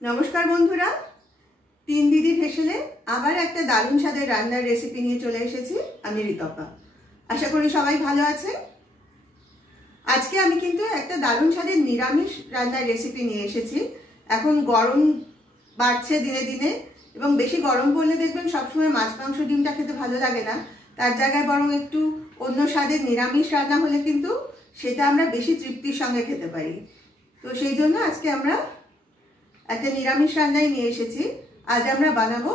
নমস্কার বন্ধুরা, তিন দিদির হেসেলে আবার একটা দারুণ স্বাদের রান্নার রেসিপি নিয়ে চলে এসেছি। আমি ঋতপা। আশা করি সবাই ভালো আছেন। আজকে আমি কিন্তু একটা দারুণ স্বাদের নিরামিষ রান্নার রেসিপি নিয়ে এসেছি। এখন গরম বাড়ছে দিনে দিনে, এবং বেশি গরম পড়লে দেখবেন সবসময় মাছ মাংস ডিমটা খেতে ভালো লাগে না। তার জায়গায় বরং একটু অন্য স্বাদের নিরামিষ রান্না হলে কিন্তু সেটা আমরা বেশি তৃপ্তির সঙ্গে খেতে পারি। তো সেই জন্য আজকে আমরা একটা নিরামিষ রান্নাই নিয়ে এসেছি। আজ আমরা বানাবো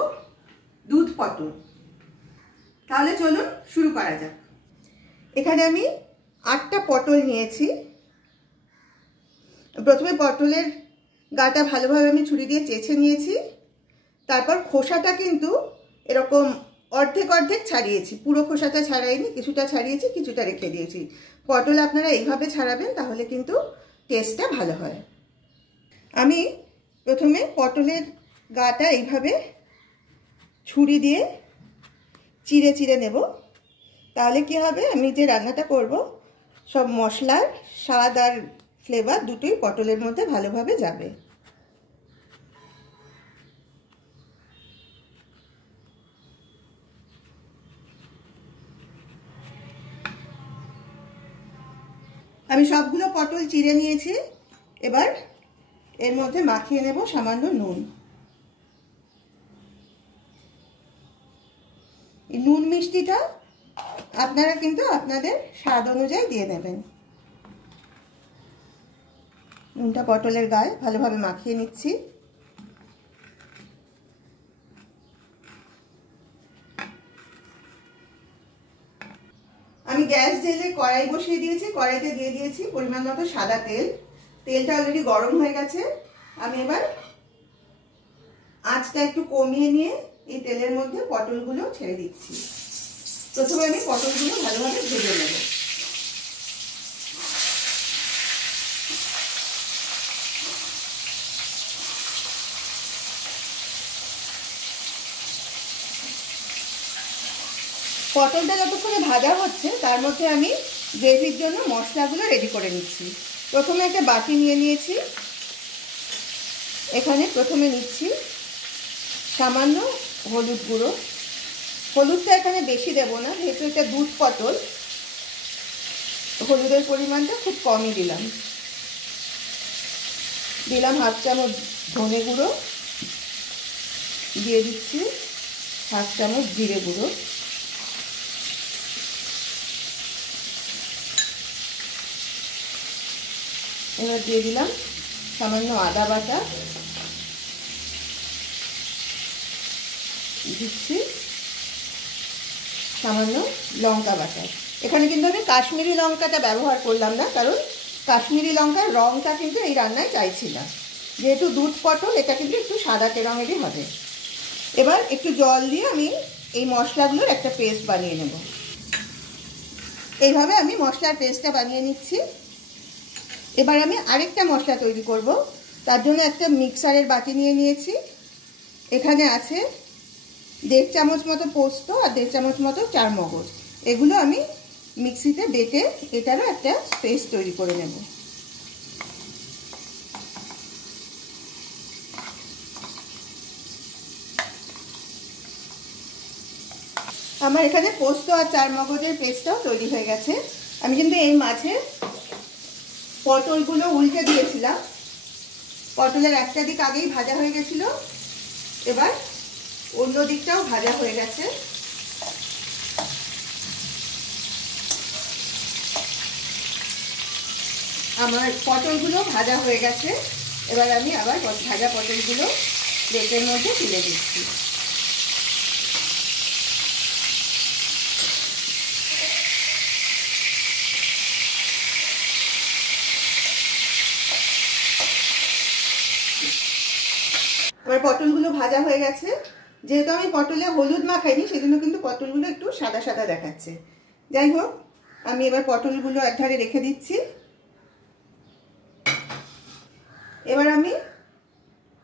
দুধ পটল। তাহলে চলুন শুরু করা যাক। এখানে আমি 8টা পটল নিয়েছি। প্রথমে পটলের গাটা ভালোভাবে আমি ছুরি দিয়ে চেঁচে নিয়েছি। তারপর খোসাটা কিন্তু এরকম অর্ধেক অর্ধেক ছাড়িয়েছি, পুরো খোসাটা ছাড়াইনি, কিছুটা ছাড়িয়েছি, কিছুটা রেখে দিয়েছি। পটল আপনারা এইভাবে ছাড়াবেন, তাহলে কিন্তু টেস্টটা ভালো হয়। আমি প্রথমে পটলের গাটা এইভাবে ছুরি দিয়ে চিড়ে চিড়ে নেব। তাহলে কি হবে, আমি যে রান্নাটা করব সব মশলার স্বাদ আর ফ্লেভার দুটোই পটলের মধ্যে ভালোভাবে যাবে। আমি সবগুলো পটল চিড়ে নিয়েছি। এবার এর মধ্যে মাখিয়ে নেব সামান্য নুন। এই নুন মিষ্টিটা আপনারা কিন্তু আপনাদের স্বাদ অনুযায়ী দিয়ে নেবেন। নুনটা পটলের গায়ে ভালোভাবে মাখিয়ে নিচ্ছি। আমি গ্যাস জেলে কড়াই বসিয়ে দিয়েছি। কড়াইতে দিয়ে দিয়েছি পরিমাণ মতো সাদা তেল। তেলটা অলরেডি গরম হয়ে গেছে। আমি এবার আঁচটা একটু কমিয়ে নিয়ে এই তেলের মধ্যে পটলগুলো ছেড়ে দিচ্ছি। প্রথমে আমি পটলগুলো ভালোভাবে ভেজে নেব। পটলটা যতক্ষণে ভাজা হচ্ছে তার মধ্যে আমি গ্রেভির জন্য মশলাগুলো রেডি করে নিচ্ছি। প্রথমে একটা বাটি নিয়ে নিয়েছি। এখানে প্রথমে নিচ্ছি সামান্য হলুদ গুঁড়ো। হলুদটা এখানে বেশি দেব না, যেহেতু এটা দুধ পটল, হলুদের পরিমাণটা খুব কমই দিলাম। হাফ চামচ ধনে গুঁড়ো, দিয়ে দিচ্ছি হাফ চামচ জিরে গুঁড়ো, এবার দিয়ে দিলাম সামান্য আদা বাটা, দিচ্ছি সামান্য লঙ্কা বাটা। এখানে কিন্তু আমি কাশ্মীরি লঙ্কাটা ব্যবহার করলাম না, কারণ কাশ্মীরি লঙ্কার রঙটা কিন্তু এই রান্নায় চাইছি না। যেহেতু দুধ পটল, এটা কিন্তু একটু সাদাটে রঙেরই হবে। এবার একটু জল দিয়ে আমি এই মশলাগুলোর একটা পেস্ট বানিয়ে নেব। এইভাবে আমি মশলার পেস্টটা বানিয়ে নিচ্ছি। এবার আমি আরেকটা মশলা তৈরি করব। তার জন্য একটা মিক্সারের বাটি নিয়ে নিয়েছি। এখানে আছে 1.5 চামচ মতো পোস্ত আর 1.5 চামচ মতো চারমগজ। এগুলো আমি মিক্সিতে বেটে এটারও একটা পেস্ট তৈরি করে নেব। আমার এখানে পোস্ত আর চারমগজের পেস্টটাও তৈরি হয়ে গেছে। আমি কিন্তু এই মাঝে পটলগুলো উল্টে দিয়েছিলাম। পটলের একটা দিক আগেই ভাজা হয়ে গেছিল, এবার অন্য দিকটাও ভাজা হয়ে গেছে। আমার পটলগুলো ভাজা হয়ে গেছে। এবার আমি আবার ভাজা পটলগুলো প্লেটের মধ্যে তুলে দিচ্ছি। এবার পটলগুলো ভাজা হয়ে গেছে। যেহেতু আমি পটলে হলুদ মাখাইনি, সেজন্য কিন্তু পটলগুলো একটু সাদা সাদা দেখাচ্ছে। যাই হোক, আমি এবার পটলগুলো একধারে রেখে দিচ্ছি। এবার আমি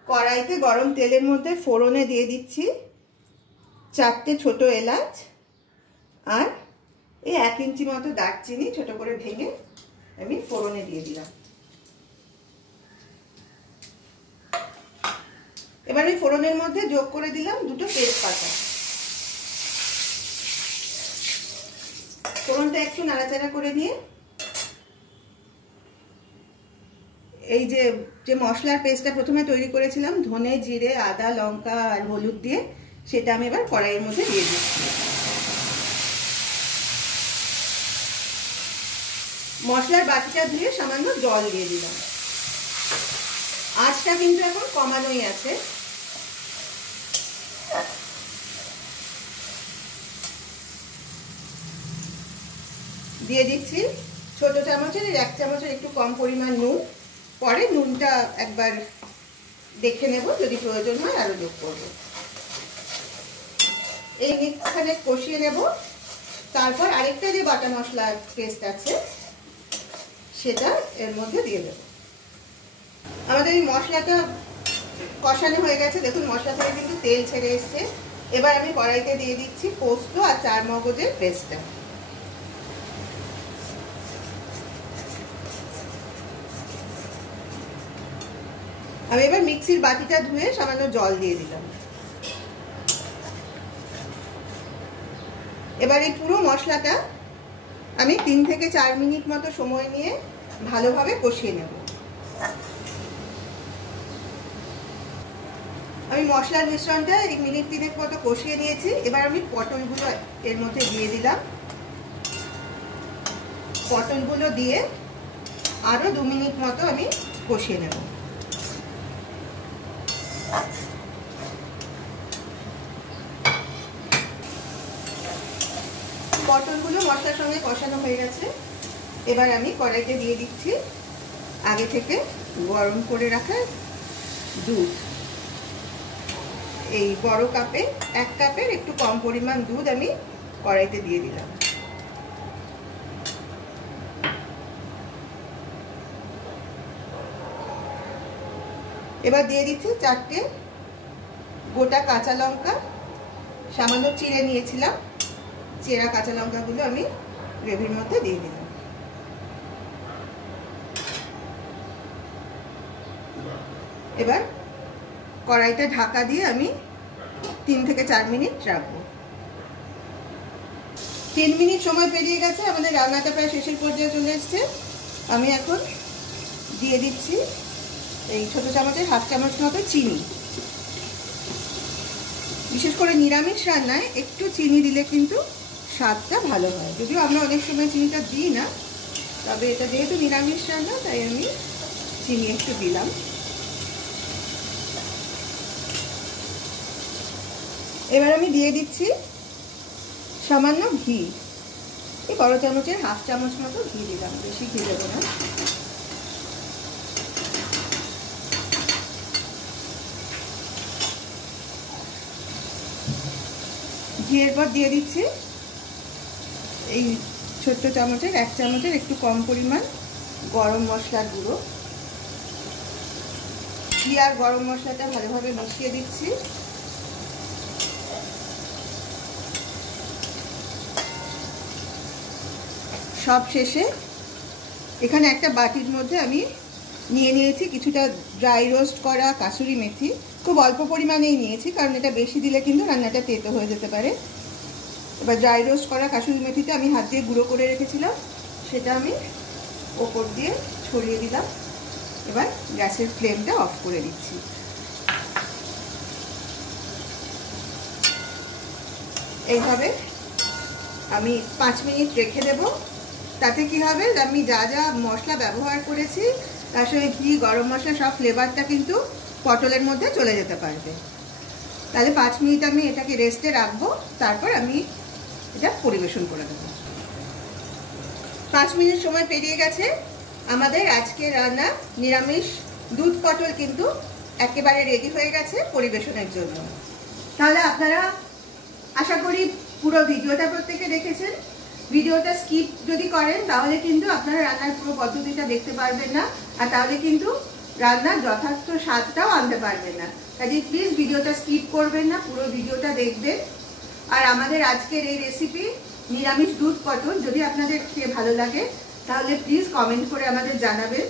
কড়াইতে গরম তেলের মধ্যে ফোড়নে দিয়ে দিচ্ছি 4টে ছোট এলাচ আর এই 1 ইঞ্চি মতো দারচিনি ছোট করে ভেঙে আমি ফোড়নে দিয়ে দিলাম। এবার আমি ফোড়নের মধ্যে যোগ করে দিলাম দুটো তেজপাতা। ফোড়নটা একটু নাড়াচাড়া করে নিয়ে এই যে মশলার পেস্টটা প্রথমে তৈরি করেছিলাম ধনে, জিরে, আদা, লঙ্কা আর হলুদ দিয়ে, সেটা আমি এবার কড়াইয়ের মধ্যে দিয়ে দিচ্ছি। মশলার বাটিটা ধুয়ে সামান্য জল দিয়ে দিলাম। আঁচটা কিন্তু এখন কমানোই আছে। দিয়ে দিচ্ছি ছোট চামচের 1 চামচের একটু কম পরিমাণ নুন। পরে নুনটা একবার দেখে নেব, যদি প্রয়োজন হয় আরো যোগ করব। এই মিক্সখানে কষিয়ে নেব। তারপর আরেকটা যে বাটা মশলার পেস্ট আছে সেটা এর মধ্যে দিয়ে দেব। আমাদের এই মশলাটা কষানো হয়ে গেছে, দেখুন মশলা থেকে কিন্তু তেল ছেড়ে এসছে। এবার আমি কড়াইতে দিয়ে দিচ্ছি পোস্ত আর চার মগজের পেস্টটা। আমি এবার মিক্সির বাটিটা ধুয়ে সামান্য জল দিয়ে দিলাম। এবার এই পুরো মশলাটা আমি 3 থেকে 4 মিনিট মতো সময় নিয়ে ভালোভাবে কষিয়ে নেব। আমি মশলার মিশ্রণটা 1 মিনিট 3 মতো কষিয়ে নিয়েছি। এবার আমি পটলগুলো এর মধ্যে দিয়ে দিলাম। পটলগুলো দিয়ে আরো 2 মিনিট মতো আমি কষিয়ে নেব। পটলগুলো মশলার সঙ্গে কষানো হয়ে গেছে। এবার আমি কড়াইতে দিয়ে দিচ্ছি আগে থেকে গরম করে রাখা দুধ। এই বড় কাপে 1 কাপের একটু কম পরিমাণ দুধ আমি কড়াইতে দিয়ে দিলাম। এবার দিয়ে দিচ্ছি 4টে গোটা কাঁচা লঙ্কা, সামান্য চিড়ে নিয়েছিলাম। চেরা কাঁচা লঙ্কাগুলো আমি গ্রেভির মধ্যে দিয়ে দিলাম। এবার কড়াইটা ঢাকা দিয়ে আমি 3 থেকে 4 মিনিট রাখবো। 3 মিনিট সময় পেরিয়ে গেছে, আমাদের রান্নাটা প্রায় শেষের পর্যায়ে চলে এসছে। আমি এখন দিয়ে দিচ্ছি এই ছোট চামচের 1/2 চামচ মতো চিনি। বিশেষ করে নিরামিষ রান্নায় একটু চিনি দিলে কিন্তু স্বাদটা ভালো হয়। যদিও আমরা অনেক সময় চিনিটা দিই না, তবে এটা যেহেতু নিরামিষ রান্না তাই আমি চিনি একটু দিলাম। এবার আমি দিয়ে দিচ্ছি সামান্য ঘি। এই বড় চামচের 1/2 চামচ মতো ঘি দিলাম, বেশি ঘি দেবো না। ঘিয়ের পর দিয়ে দিচ্ছি এই ছোট্ট চামচের 1 চামচের একটু কম পরিমাণ গরম মশলার গুঁড়ো। ঘি আর গরম মশলাটা ভালোভাবে মিশিয়ে দিচ্ছি। সব শেষে এখানে একটা বাটির মধ্যে আমি নিয়ে নিয়েছি কিছুটা ড্রাই রোস্ট করা কাসুরি মেথি। খুব অল্প পরিমাণেই নিয়েছি, কারণ এটা বেশি দিলে কিন্তু রান্নাটা তেতো হয়ে যেতে পারে। এবার ড্রাই রোস্ট করা কাসুরি মেথিটা আমি হাত দিয়ে গুঁড়ো করে রেখেছিলাম, সেটা আমি ওপর দিয়ে ছড়িয়ে দিলাম। এবার গ্যাসের ফ্লেমটা অফ করে দিচ্ছি। এইভাবে আমি 5 মিনিট রেখে দেব। তাতে কি হবে, আমি যা যা মশলা ব্যবহার করেছি তার সঙ্গে ঘি, গরম মশলা সব ফ্লেভারটা কিন্তু পটলের মধ্যে চলে যেতে পারবে। তাহলে 5 মিনিট আমি এটাকে রেস্টে রাখবো, তারপর আমি এটা পরিবেশন করে দেবো। 5 মিনিট সময় পেরিয়ে গেছে। আমাদের আজকের রান্না নিরামিষ দুধ পটল কিন্তু একেবারে রেডি হয়ে গেছে পরিবেশনের জন্য। তাহলে আপনারা আশা করি পুরো ভিডিওটা প্রত্যেকে দেখেছেন। ভিডিওটা স্কিপ যদি করেন তাহলে কিন্তু আপনারা রান্নার পুরো পদ্ধতিটা দেখতে পারবেন না, আর তাহলে কিন্তু রান্নার যথার্থ স্বাদটাও আনতে পারবেন না। কাজে প্লিজ ভিডিওটা স্কিপ করবেন না, পুরো ভিডিওটা দেখবেন। আর আমাদের আজকের এই রেসিপি নিরামিষ দুধ পটল যদি আপনাদের খেয়ে ভালো লাগে তাহলে প্লিজ কমেন্ট করে আমাদের জানাবেন।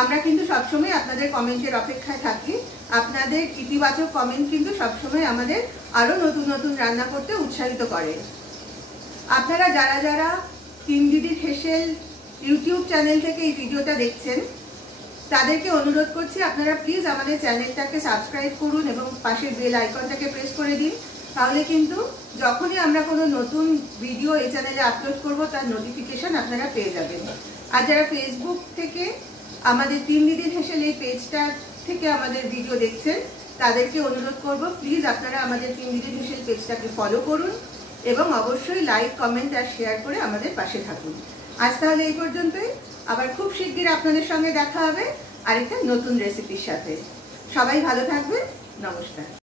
আমরা কিন্তু সবসময় আপনাদের কমেন্টের অপেক্ষায় থাকি। আপনাদের ইতিবাচক কমেন্ট কিন্তু সবসময় আমাদের আরো নতুন নতুন রান্না করতে উৎসাহিত করে। আপনারা যারা যারা তিন দিদির হেসেল ইউটিউব চ্যানেল থেকে এই ভিডিওটা দেখছেন তাদেরকে অনুরোধ করছি আপনারা প্লিজ আমাদের চ্যানেলটাকে সাবস্ক্রাইব করুন এবং পাশের বেল আইকনটাকে প্রেস করে দিন। তাহলে কিন্তু যখনই আমরা কোনো নতুন ভিডিও এই চ্যানেলে আপলোড করব তার নোটিফিকেশন আপনারা পেয়ে যাবেন। আর যারা ফেসবুক থেকে আমাদের তিন দিদির হেসেল এই পেজটা থেকে আমাদের ভিডিও দেখছেন তাদেরকে অনুরোধ করব প্লিজ আপনারা আমাদের তিন দিদির হেসেল পেজটাকে ফলো করুন এবং অবশ্যই লাইক, কমেন্ট আর শেয়ার করে আমাদের পাশে থাকুন। আজ তাহলে এই পর্যন্তই। আবার খুব শিগগির আপনাদের সঙ্গে দেখা হবে আরেকটা নতুন রেসিপির সাথে। সবাই ভালো থাকবেন। নমস্কার।